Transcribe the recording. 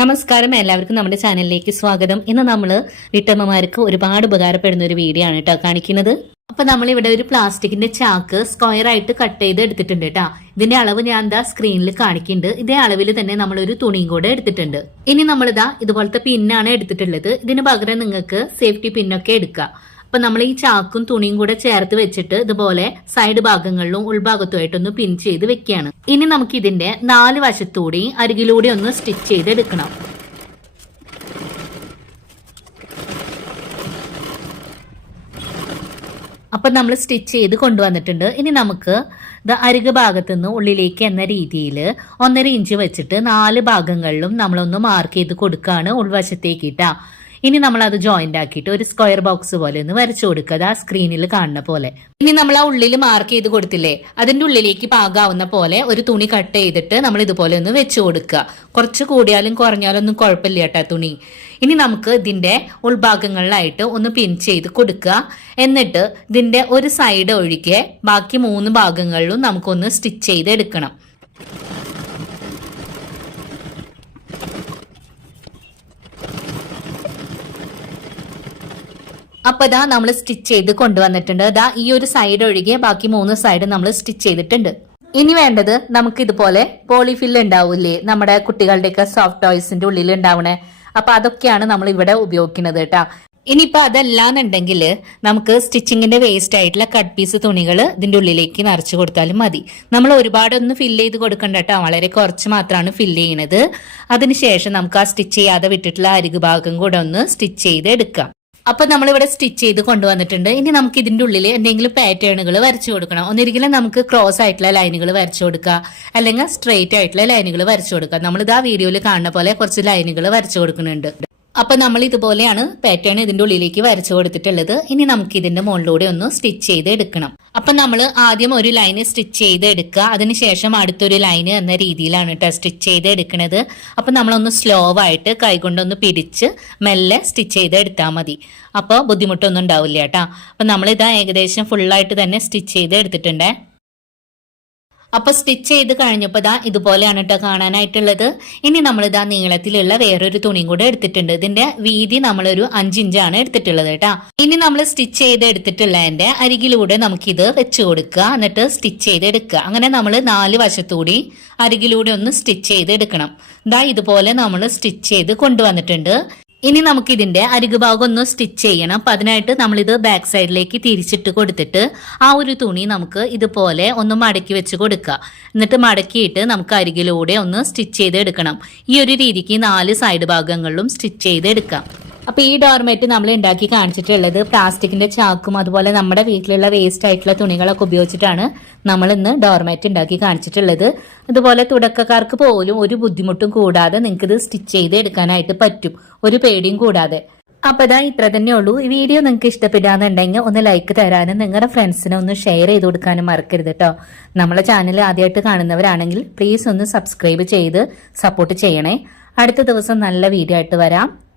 നമസ്കാരം. എല്ലാവർക്കും നമ്മുടെ ചാനലിലേക്ക് സ്വാഗതം. ഇന്ന് നമ്മൾ വീട്ടമ്മമാർക്ക് ഒരുപാട് ഉപകാരപ്പെടുന്ന ഒരു വീഡിയോ ആണ് കേട്ടോ കാണിക്കുന്നത്. അപ്പൊ നമ്മൾ ഇവിടെ ഒരു പ്ലാസ്റ്റിക്കിന്റെ ചാക്ക് സ്ക്വയർ ആയിട്ട് കട്ട് ചെയ്ത് എടുത്തിട്ടുണ്ട് കേട്ടോ. ഇതിന്റെ അളവ് ഞാൻ എന്താ സ്ക്രീനിൽ കാണിക്കുന്നുണ്ട്. ഇതേ അളവിൽ തന്നെ നമ്മൾ ഒരു തുണിയും കൂടെ എടുത്തിട്ടുണ്ട്. ഇനി നമ്മളിതാ ഇതുപോലത്തെ പിന്നാണ് എടുത്തിട്ടുള്ളത്. ഇതിന് പകരം നിങ്ങൾക്ക് സേഫ്റ്റി പിന്നൊക്കെ എടുക്കാം. അപ്പൊ നമ്മൾ ഈ ചാക്കും തുണിയും കൂടെ ചേർത്ത് വെച്ചിട്ട് ഇതുപോലെ സൈഡ് ഭാഗങ്ങളിലും ഉൾഭാഗത്തുമായിട്ടൊന്ന് പിൻ ചെയ്ത് വെക്കുകയാണ്. ഇനി നമുക്ക് ഇതിന്റെ നാല് വശത്തൂടി അരികിലൂടെ ഒന്ന് സ്റ്റിച്ച് ചെയ്തെടുക്കണം. അപ്പൊ നമ്മൾ സ്റ്റിച്ച് ചെയ്ത് കൊണ്ടുവന്നിട്ടുണ്ട്. ഇനി നമുക്ക് ഇത് അരിക് ഭാഗത്തു നിന്ന് ഉള്ളിലേക്ക് എന്ന രീതിയിൽ ഒന്നര ഇഞ്ച് വെച്ചിട്ട് നാല് ഭാഗങ്ങളിലും നമ്മളൊന്ന് മാർക്ക് ചെയ്ത് കൊടുക്കുകയാണ് ഉൾവശത്തേക്ക് ഇട്ടാ. ഇനി നമ്മൾ അത് ജോയിന്റ് ആക്കിയിട്ട് ഒരു സ്ക്വയർ ബോക്സ് പോലെ ഒന്ന് വരച്ചു കൊടുക്കുക. അത് ആ സ്ക്രീനിൽ കാണുന്ന പോലെ. ഇനി നമ്മൾ ആ ഉള്ളിൽ മാർക്ക് ചെയ്ത് കൊടുത്തില്ലേ? അതിന്റെ ഉള്ളിലേക്ക് പാകാവുന്ന പോലെ ഒരു തുണി കട്ട് ചെയ്തിട്ട് നമ്മൾ ഇതുപോലെ ഒന്ന് വെച്ചു കൊടുക്കുക. കുറച്ച് കൂടിയാലും കുറഞ്ഞാലും ഒന്നും കുഴപ്പമില്ല കേട്ടോ തുണി. ഇനി നമുക്ക് ഇതിന്റെ ഉൾഭാഗങ്ങളിലായിട്ട് ഒന്ന് പിൻ ചെയ്ത് കൊടുക്കുക. എന്നിട്ട് ഇതിന്റെ ഒരു സൈഡ് ഒഴികെ ബാക്കി മൂന്ന് ഭാഗങ്ങളിലും നമുക്കൊന്ന് സ്റ്റിച്ച് ചെയ്ത് എടുക്കണം അപ്പൊ ഇതാ നമ്മൾ സ്റ്റിച്ച് ചെയ്ത് കൊണ്ടുവന്നിട്ടുണ്ട്. ഇതാ ഈ ഒരു സൈഡ് ഒഴികെ ബാക്കി മൂന്ന് സൈഡ് നമ്മൾ സ്റ്റിച്ച് ചെയ്തിട്ടുണ്ട്. ഇനി വേണ്ടത് നമുക്ക് ഇതുപോലെ പോളിഫിൽ ഉണ്ടാവൂലേ നമ്മുടെ കുട്ടികളുടെയൊക്കെ സോഫ്റ്റ് ടോയ്സിന്റെ ഉള്ളിൽ ഉണ്ടാവണേ. അപ്പൊ അതൊക്കെയാണ് നമ്മൾ ഇവിടെ ഉപയോഗിക്കുന്നത് കേട്ടാ. ഇനിയിപ്പോ അതല്ലാന്നുണ്ടെങ്കിൽ നമുക്ക് സ്റ്റിച്ചിങ്ങിന്റെ വേസ്റ്റ് ആയിട്ടുള്ള കട്ട് പീസ് തുണികൾ ഇതിന്റെ ഉള്ളിലേക്ക് നിറച്ചു കൊടുത്താലും മതി. നമ്മൾ ഒരുപാടൊന്നും ഫില്ല് ചെയ്ത് കൊടുക്കണ്ട കേട്ടോ. വളരെ കുറച്ച് മാത്രമാണ് ഫില്ല് ചെയ്യണത്. അതിനുശേഷം നമുക്ക് ആ സ്റ്റിച്ച് ചെയ്യാതെ വിട്ടിട്ടുള്ള അരികു ഭാഗം കൂടെ ഒന്ന് സ്റ്റിച്ച് ചെയ്ത് എടുക്കാം അപ്പൊ നമ്മൾ ഇവിടെ സ്റ്റിച്ച് ചെയ്ത് കൊണ്ടുവന്നിട്ടുണ്ട്. ഇനി നമുക്ക് ഇതിന്റെ ഉള്ളിൽ എന്തെങ്കിലും പാറ്റേണുകൾ വരച്ചു കൊടുക്കണം. ഒന്നിരിക്കലും നമുക്ക് ക്രോസ് ആയിട്ടുള്ള ലൈനുകൾ വരച്ചു കൊടുക്കുക അല്ലെങ്കിൽ സ്ട്രെയിറ്റ് ആയിട്ടുള്ള ലൈനുകൾ വരച്ചു കൊടുക്കുക നമ്മൾ ആ വീഡിയോയിൽ കാണുന്ന പോലെ കുറച്ച് ലൈനുകൾ വരച്ചു കൊടുക്കുന്നുണ്ട്. അപ്പൊ നമ്മൾ ഇതുപോലെയാണ് പാറ്റേൺ ഇതിന്റെ ഉള്ളിലേക്ക് വരച്ചു കൊടുത്തിട്ടുള്ളത്. ഇനി നമുക്ക് ഇതിന്റെ മുകളിലൂടെ ഒന്ന് സ്റ്റിച്ച് ചെയ്ത് എടുക്കണം. അപ്പൊ നമ്മൾ ആദ്യം ഒരു ലൈന് സ്റ്റിച്ച് ചെയ്ത് എടുക്കുക. അതിനുശേഷം അടുത്തൊരു ലൈന് എന്ന രീതിയിലാണ് കേട്ടോ സ്റ്റിച്ച് ചെയ്ത് എടുക്കുന്നത് അപ്പൊ നമ്മളൊന്ന് സ്ലോ ആയിട്ട് കൈകൊണ്ടൊന്ന് പിടിച്ച് മെല്ലെ സ്റ്റിച്ച് ചെയ്ത് എടുത്താൽ മതി. അപ്പോൾ ബുദ്ധിമുട്ടൊന്നും ഉണ്ടാവില്ല കേട്ടോ അപ്പൊ നമ്മളിതാ ഏകദേശം ഫുള്ളായിട്ട് തന്നെ സ്റ്റിച്ച് ചെയ്ത് എടുത്തിട്ടുണ്ടേ. അപ്പൊ സ്റ്റിച്ച് ചെയ്ത് കഴിഞ്ഞപ്പോൾ ഇതാ ഇതുപോലെയാണ് കേട്ടോ കാണാനായിട്ടുള്ളത്. ഇനി നമ്മൾ ഇതാ നീളത്തിലുള്ള വേറൊരു തുണിയും കൂടെ എടുത്തിട്ടുണ്ട്. ഇതിന്റെ വീതി നമ്മളൊരു അഞ്ചിഞ്ചാണ് എടുത്തിട്ടുള്ളത് കേട്ടാ. ഇനി നമ്മൾ സ്റ്റിച്ച് ചെയ്ത് എടുത്തിട്ടുള്ളതിന്റെ അരികിലൂടെ നമുക്കിത് വെച്ച് കൊടുക്കുക. എന്നിട്ട് സ്റ്റിച്ച് ചെയ്ത് എടുക്കുക അങ്ങനെ നമ്മൾ നാല് വശത്തൂടി അരികിലൂടെ ഒന്ന് സ്റ്റിച്ച് ചെയ്ത് എടുക്കണം ഇതാ ഇതുപോലെ നമ്മൾ സ്റ്റിച്ച് ചെയ്ത് കൊണ്ടുവന്നിട്ടുണ്ട്. ഇനി നമുക്ക് ഇതിന്റെ അരികു ഭാഗം ഒന്ന് സ്റ്റിച്ച് ചെയ്യണം. അപ്പൊ അതിനായിട്ട് ഇത് ബാക്ക് സൈഡിലേക്ക് തിരിച്ചിട്ട് കൊടുത്തിട്ട് ആ ഒരു തുണി നമുക്ക് ഇതുപോലെ ഒന്ന് മടക്കി വെച്ച് കൊടുക്കുക. എന്നിട്ട് മടക്കിയിട്ട് നമുക്ക് അരികിലൂടെ ഒന്ന് സ്റ്റിച്ച് ചെയ്ത് എടുക്കണം ഈ ഒരു രീതിക്ക് നാല് സൈഡ് ഭാഗങ്ങളിലും സ്റ്റിച്ച് ചെയ്ത് എടുക്കാം അപ്പൊ ഈ ഡോർമെറ്റ് നമ്മൾ ഉണ്ടാക്കി കാണിച്ചിട്ടുള്ളത് പ്ലാസ്റ്റിക്കിന്റെ ചാക്കും അതുപോലെ നമ്മുടെ വീട്ടിലുള്ള വേസ്റ്റ് ആയിട്ടുള്ള തുണികളൊക്കെ ഉപയോഗിച്ചിട്ടാണ് നമ്മൾ ഇന്ന് ഡോർമെറ്റ് ഉണ്ടാക്കി കാണിച്ചിട്ടുള്ളത്. അതുപോലെ തുടക്കക്കാർക്ക് പോലും ഒരു ബുദ്ധിമുട്ടും കൂടാതെ നിങ്ങൾക്ക് ഇത് സ്റ്റിച്ച് ചെയ്ത് എടുക്കാനായിട്ട് പറ്റും. ഒരു പേടിയും കൂടാതെ. അപ്പൊ ഇതാ ഇത്ര തന്നെ ഉള്ളൂ. ഈ വീഡിയോ നിങ്ങൾക്ക് ഇഷ്ടപ്പെടാന്നുണ്ടെങ്കിൽ ഒന്ന് ലൈക്ക് തരാനും നിങ്ങളുടെ ഫ്രണ്ട്സിനെ ഒന്ന് ഷെയർ ചെയ്ത് കൊടുക്കാനും മറക്കരുത് കേട്ടോ നമ്മളെ ചാനൽ ആദ്യമായിട്ട് കാണുന്നവരാണെങ്കിൽ പ്ലീസ് ഒന്ന് സബ്സ്ക്രൈബ് ചെയ്ത് സപ്പോർട്ട് ചെയ്യണേ. അടുത്ത ദിവസം നല്ല വീഡിയോ ആയിട്ട് വരാം.